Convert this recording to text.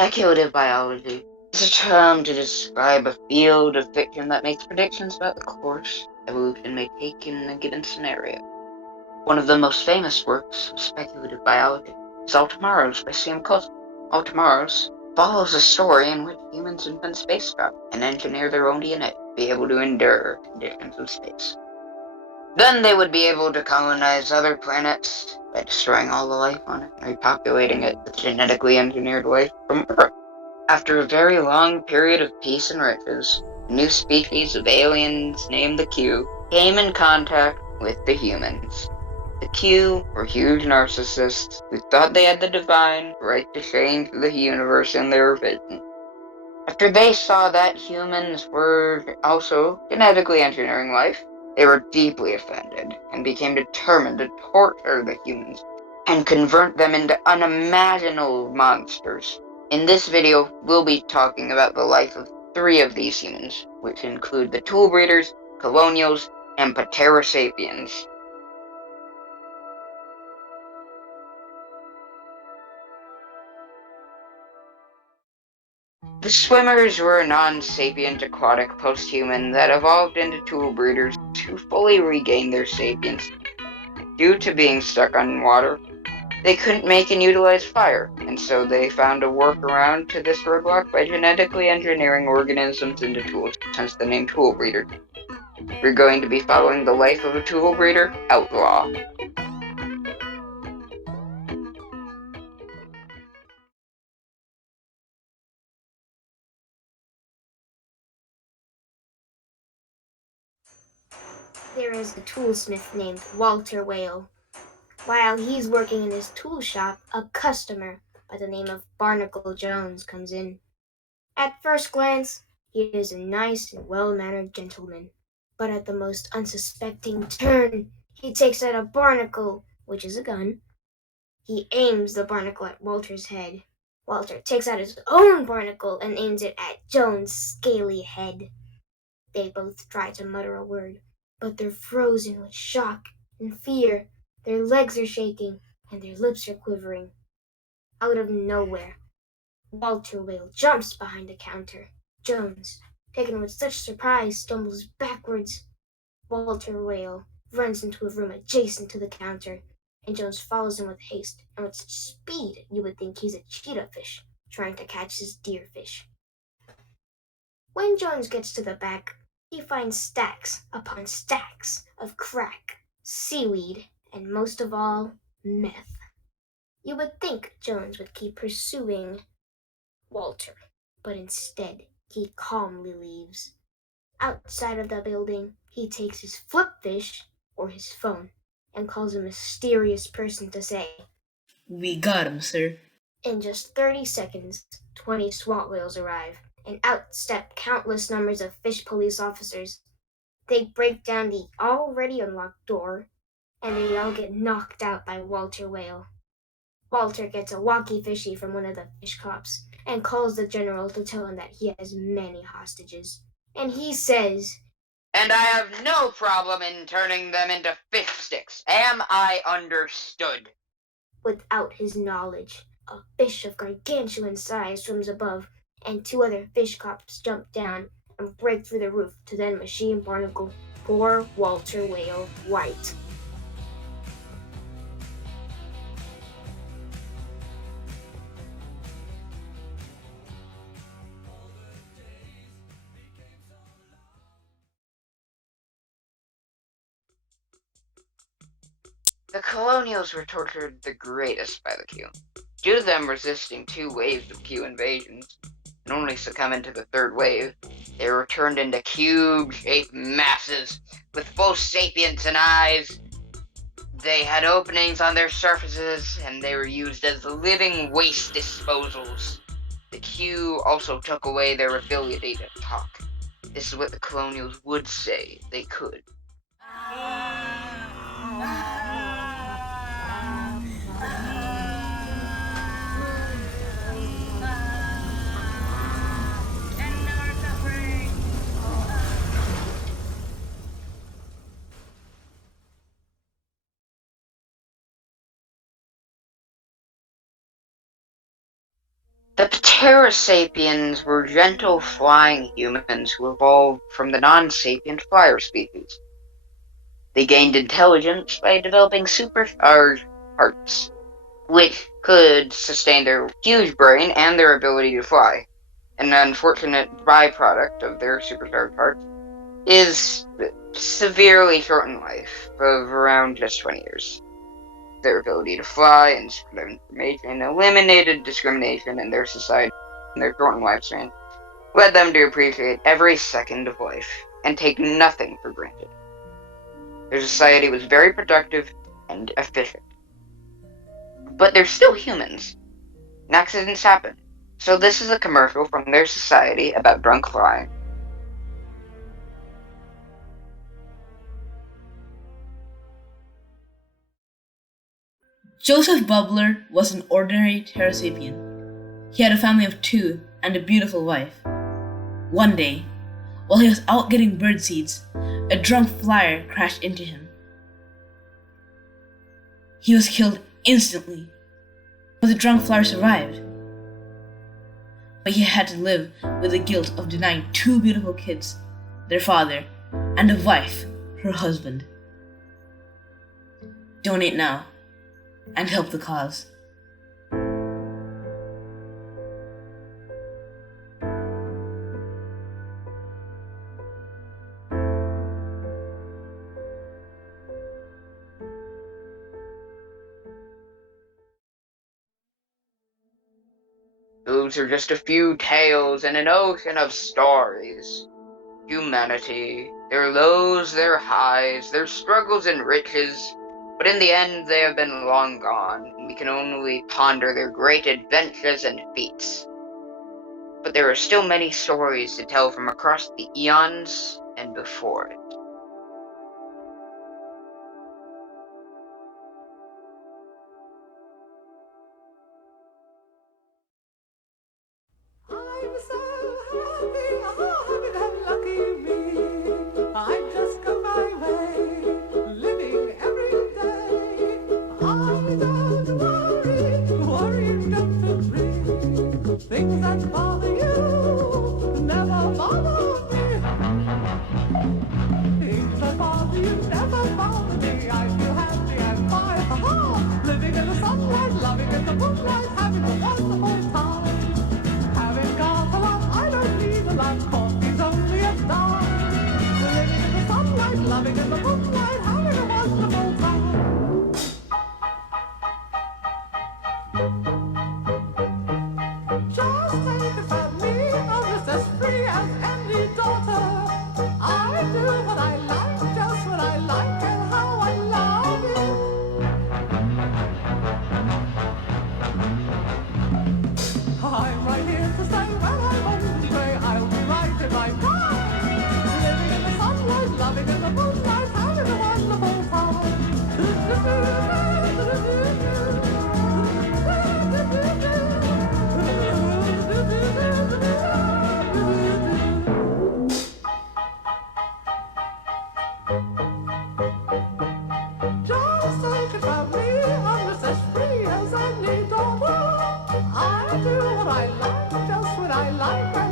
Speculative biology is a term to describe a field of fiction that makes predictions about the course evolution may take in a given scenario. One of the most famous works of speculative biology is Altomaros by Sam Coulson. Altomaros follows a story in which humans invent spacecraft and engineer their own DNA to be able to endure conditions of space. Then they would be able to colonize other planets by destroying all the life on it and repopulating it with genetically engineered life from Earth. After a very long period of peace and riches, a new species of aliens named the Q came in contact with the humans. The Q were huge narcissists who thought they had the divine right to change the universe in their vision. After they saw that humans were also genetically engineering life, they were deeply offended and became determined to torture the humans and convert them into unimaginable monsters. In this video, we'll be talking about the life of 3 of these humans, which include the Tool Breeders, Colonials, and Pterasapiens. The Swimmers were a non-sapient aquatic post-human that evolved into tool breeders who fully regained their sapience. Due to being stuck on water, they couldn't make and utilize fire, and so they found a workaround to this roadblock by genetically engineering organisms into tools, hence the name tool breeder. We're going to be following the life of a tool breeder, Outlaw. There is a toolsmith named Walter Whale. While he's working in his tool shop, a customer by the name of Barnacle Jones comes in. At first glance, he is a nice and well-mannered gentleman, but at the most unsuspecting turn, he takes out a barnacle, which is a gun. He aims the barnacle at Walter's head. Walter takes out his own barnacle and aims it at Jones' scaly head. They both try to mutter a word, but they're frozen with shock and fear. Their legs are shaking and their lips are quivering. Out of nowhere, Walter Whale jumps behind the counter. Jones, taken with such surprise, stumbles backwards. Walter Whale runs into a room adjacent to the counter, and Jones follows him with haste and with such speed you would think he's a cheetah fish trying to catch his deer fish. When Jones gets to the back, he finds stacks upon stacks of crack, seaweed, and most of all, meth. You would think Jones would keep pursuing Walter, but instead he calmly leaves. Outside of the building, he takes his flip fish or his phone and calls a mysterious person to say, "We got him, sir." In just 30 seconds, 20 SWAT whales arrive, and out step countless numbers of fish police officers. They break down the already unlocked door, and they all get knocked out by Walter Whale. Walter gets a walkie-fishy from one of the fish cops and calls the general to tell him that he has many hostages. And he says, And I have no problem in turning them into fish sticks. Am I understood? Without his knowledge, a fish of gargantuan size swims above, and 2 other fish cops jump down and break through the roof to then machine barnacle poor Walter Whale White. The Colonials were tortured the greatest by the Q. Due to them resisting 2 waves of Q invasions, and only succumbing to the 3rd wave, they were turned into cube-shaped masses with full sapience and eyes. They had openings on their surfaces, and they were used as living waste disposals. The Q also took away their ability to talk. This is what the Colonials would say they could. The Pterosapiens were gentle flying humans who evolved from the non-sapient flyer species. They gained intelligence by developing supercharged hearts, which could sustain their huge brain and their ability to fly. An unfortunate byproduct of their supercharged hearts is severely shortened life of around just 20 years. Their ability to fly and spread information eliminated discrimination in their society, and their shortened lifespan led them to appreciate every second of life and take nothing for granted. Their society was very productive and efficient. But they're still humans, and accidents happen. So this is a commercial from their society about drunk flying. Joseph Bubbler was an ordinary pterosapien. He had a family of 2 and a beautiful wife. One day, while he was out getting birdseeds, a drunk flyer crashed into him. He was killed instantly, but the drunk flyer survived. But he had to live with the guilt of denying 2 beautiful kids, their father, and a wife, her husband. Donate now and help the cause. Those are just a few tales in an ocean of stories. Humanity, their lows, their highs, their struggles and riches, but in the end they have been long gone, and we can only ponder their great adventures and feats. But there are still many stories to tell from across the eons and before it. I'm so happy, lucky me. I've just come my way, living every day. I don't worry enough to bring things that bother you never bother me. Things that bother you never bother me. I feel happy and fine, ha-ha. Living in the sunlight, loving in the moonlight, having a wonderful time. Having got along, I don't need a lot, coffee's only a dime. Living in the sunlight, loving in the moonlight, having a wonderful time. Just think about me, I'm just as free as any daughter. I do what I like, just what I like, and how I love it. I'm right here to stay when I'm old and gray. I'll be right in my prime. Living in the sunlight, loving in the moonlight, having a wonderful Just think about me, I'm just as free as any daughter. I do what I like, just what I like,